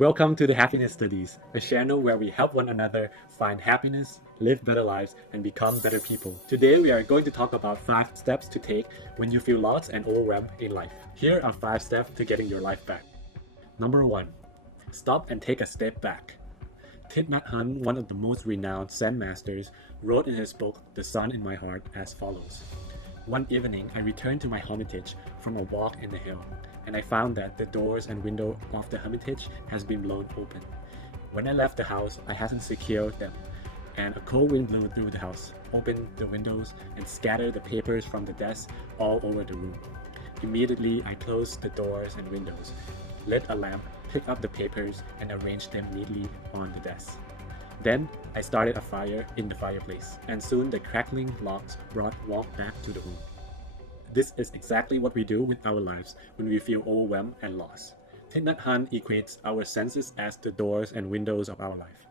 Welcome to the Happiness Studies, a channel where we help one another find happiness, live better lives, and become better people. Today we are going to talk about 5 steps to take when you feel lost and overwhelmed in life. Here are 5 steps to getting your life back. Number 1. Stop and take a step back. Thich Nhat Hanh, one of the most renowned Zen masters, wrote in his book The Sun in My Heart as follows. One evening, I returned to my hermitage from a walk in the hill, and I found that the doors and window of the hermitage has been blown open. When I left the house, I hadn't secured them, and a cold wind blew through the house, opened the windows, and scattered the papers from the desk all over the room. Immediately, I closed the doors and windows, lit a lamp, picked up the papers, and arranged them neatly on the desk. Then, I started a fire in the fireplace, and soon the crackling logs brought warmth back to the room. This is exactly what we do with our lives when we feel overwhelmed and lost. Thich Nhat Hanh equates our senses as the doors and windows of our life.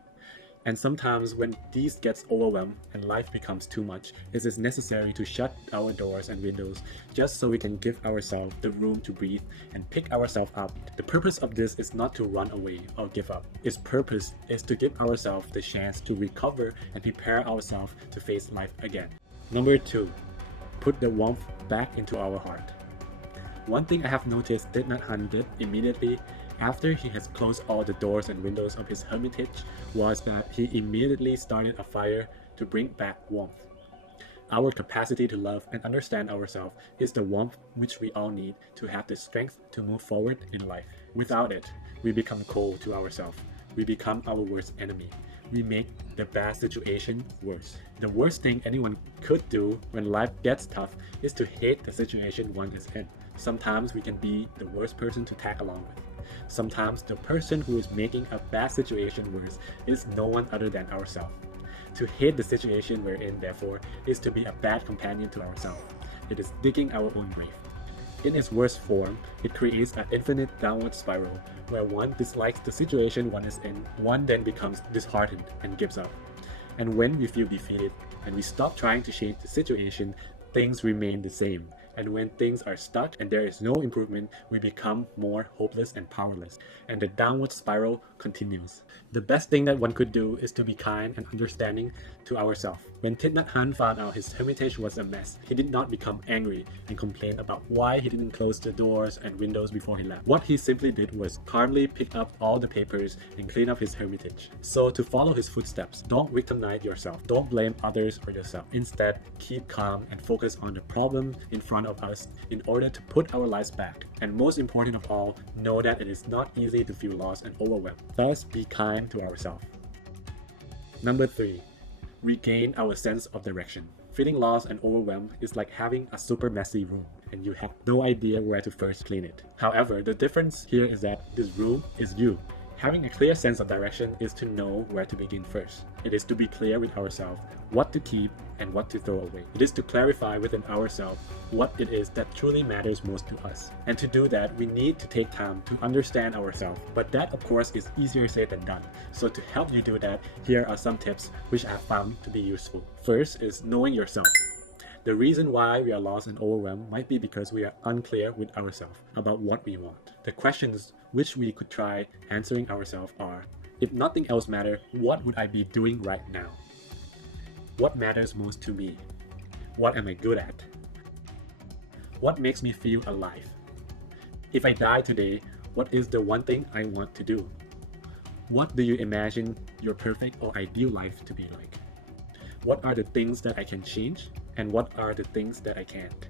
And sometimes when these gets overwhelmed and life becomes too much, it is necessary to shut our doors and windows just so we can give ourselves the room to breathe and pick ourselves up. The purpose of this is not to run away or give up. Its purpose is to give ourselves the chance to recover and prepare ourselves to face life again. Number 2. Put the warmth back into our heart. One thing I have noticed Thich Nhat Hanh did immediately after he has closed all the doors and windows of his hermitage was that he immediately started a fire to bring back warmth. Our capacity to love and understand ourselves is the warmth which we all need to have the strength to move forward in life. Without it, we become cold to ourselves. We become our worst enemy. We make the bad situation worse. The worst thing anyone could do when life gets tough is to hate the situation one is in. Sometimes we can be the worst person to tag along with. Sometimes the person who is making a bad situation worse is no one other than ourselves. To hate the situation we're in, therefore, is to be a bad companion to ourselves. It is digging our own grave. In its worst form, it creates an infinite downward spiral where one dislikes the situation one is in, one then becomes disheartened and gives up. And when we feel defeated and we stop trying to change the situation, things remain the same. And when things are stuck and there is no improvement, we become more hopeless and powerless. And the downward spiral continues. The best thing that one could do is to be kind and understanding to ourselves. When Thich Nhat Hanh found out his hermitage was a mess, he did not become angry and complain about why he didn't close the doors and windows before he left. What he simply did was calmly pick up all the papers and clean up his hermitage. So to follow his footsteps, don't victimize yourself. Don't blame others or yourself. Instead, keep calm and focus on the problem in front of us in order to put our lives back. And most important of all, know that it is not easy to feel lost and overwhelmed. Thus, be kind to ourselves. Number 3. Regain our sense of direction. Feeling lost and overwhelmed is like having a super messy room and you have no idea where to first clean it. However, the difference here is that this room is you. Having a clear sense of direction is to know where to begin first. It is to be clear with ourselves what to keep and what to throw away. It is to clarify within ourselves what it is that truly matters most to us. And to do that, we need to take time to understand ourselves. But that, of course, is easier said than done. So to help you do that, here are some tips which I have found to be useful. First is knowing yourself. The reason why we are lost and overwhelmed might be because we are unclear with ourselves about what we want. The questions which we could try answering ourselves are, if nothing else matters, what would I be doing right now? What matters most to me? What am I good at? What makes me feel alive? If I die today, what is the one thing I want to do? What do you imagine your perfect or ideal life to be like? What are the things that I can change? And what are the things that I can't?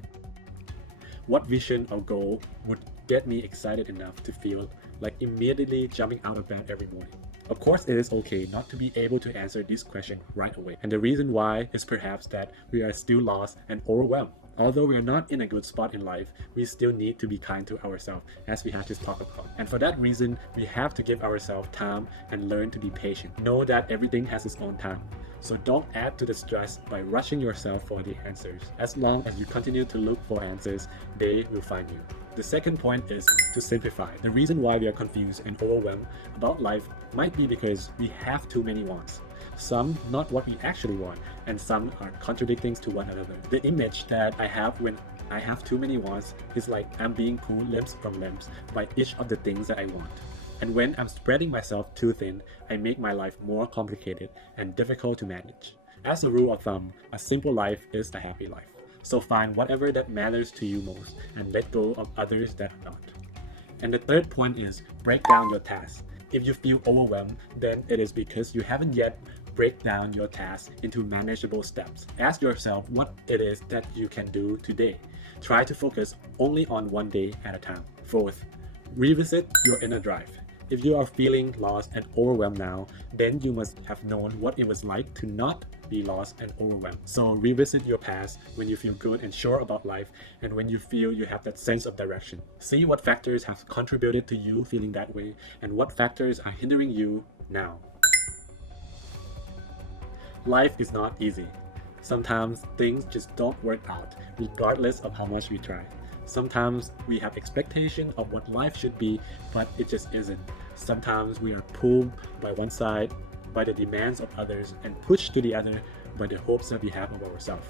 What vision or goal would get me excited enough to feel like immediately jumping out of bed every morning? Of course, it is okay not to be able to answer this question right away. And the reason why is perhaps that we are still lost and overwhelmed. Although we are not in a good spot in life, we still need to be kind to ourselves, as we have just talked about. And for that reason, we have to give ourselves time and learn to be patient. Know that everything has its own time. So don't add to the stress by rushing yourself for the answers. As long as you continue to look for answers, they will find you. The second point is to simplify. The reason why we are confused and overwhelmed about life might be because we have too many wants. Some not what we actually want, and some are contradicting to one another. The image that I have when I have too many wants is like I'm being pulled limbs from limbs by each of the things that I want. And when I'm spreading myself too thin, I make my life more complicated and difficult to manage. As a rule of thumb, a simple life is a happy life. So find whatever that matters to you most and let go of others that are not. And the third point is break down your tasks. If you feel overwhelmed, then it is because you haven't yet break down your tasks into manageable steps. Ask yourself what it is that you can do today. Try to focus only on one day at a time. Fourth, revisit your inner drive. If you are feeling lost and overwhelmed now, then you must have known what it was like to not be lost and overwhelmed. So revisit your past when you feel good and sure about life and when you feel you have that sense of direction. See what factors have contributed to you feeling that way and what factors are hindering you now. Life is not easy. Sometimes things just don't work out, regardless of how much we try. Sometimes we have expectation of what life should be, but it just isn't. Sometimes we are pulled by one side by the demands of others and pushed to the other by the hopes that we have of ourselves.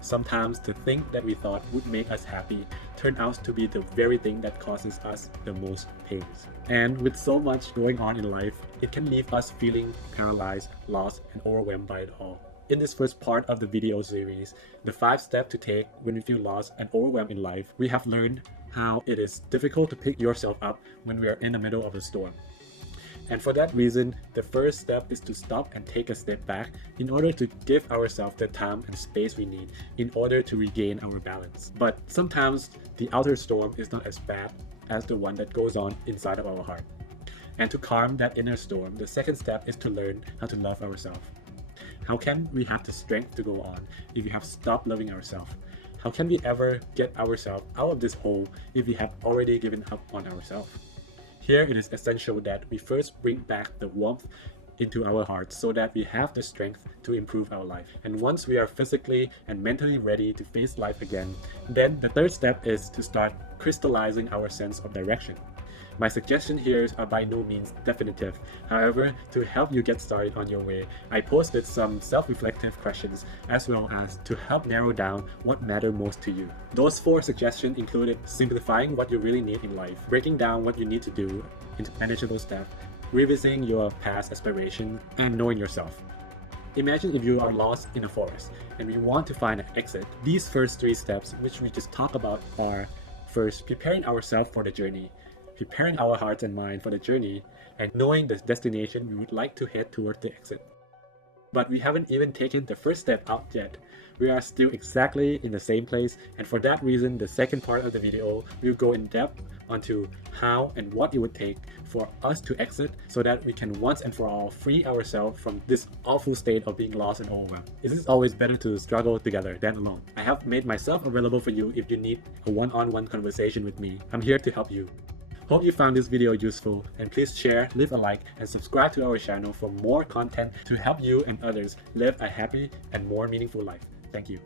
Sometimes the thing that we thought would make us happy turned out to be the very thing that causes us the most pains. And with so much going on in life, it can leave us feeling paralyzed, lost, and overwhelmed by it all. In this first part of the video series, the 5 steps to take when you feel lost and overwhelmed in life, we have learned how it is difficult to pick yourself up when we are in the middle of a storm. And for that reason, the first step is to stop and take a step back in order to give ourselves the time and space we need in order to regain our balance. But sometimes the outer storm is not as bad as the one that goes on inside of our heart. And to calm that inner storm, the second step is to learn how to love ourselves. How can we have the strength to go on if we have stopped loving ourselves? How can we ever get ourselves out of this hole if we have already given up on ourselves? Here it is essential that we first bring back the warmth into our hearts so that we have the strength to improve our life. And once we are physically and mentally ready to face life again, then the third step is to start crystallizing our sense of direction. My suggestions here are by no means definitive. However, to help you get started on your way, I posted some self-reflective questions as well as to help narrow down what matters most to you. Those 4 suggestions included simplifying what you really need in life, breaking down what you need to do into manageable steps, revisiting your past aspirations, and knowing yourself. Imagine if you are lost in a forest and we want to find an exit. These first 3 steps, which we just talked about, are first, preparing ourselves for the journey, preparing our hearts and mind for the journey, and knowing the destination we would like to head towards the exit. But we haven't even taken the first step out yet. We are still exactly in the same place, and for that reason, the second part of the video will go in depth onto how and what it would take for us to exit so that we can once and for all free ourselves from this awful state of being lost and overwhelmed. It is always better to struggle together than alone. I have made myself available for you if you need a one-on-one conversation with me. I'm here to help you. Hope you found this video useful, and please share, leave a like, and subscribe to our channel for more content to help you and others live a happy and more meaningful life. Thank you.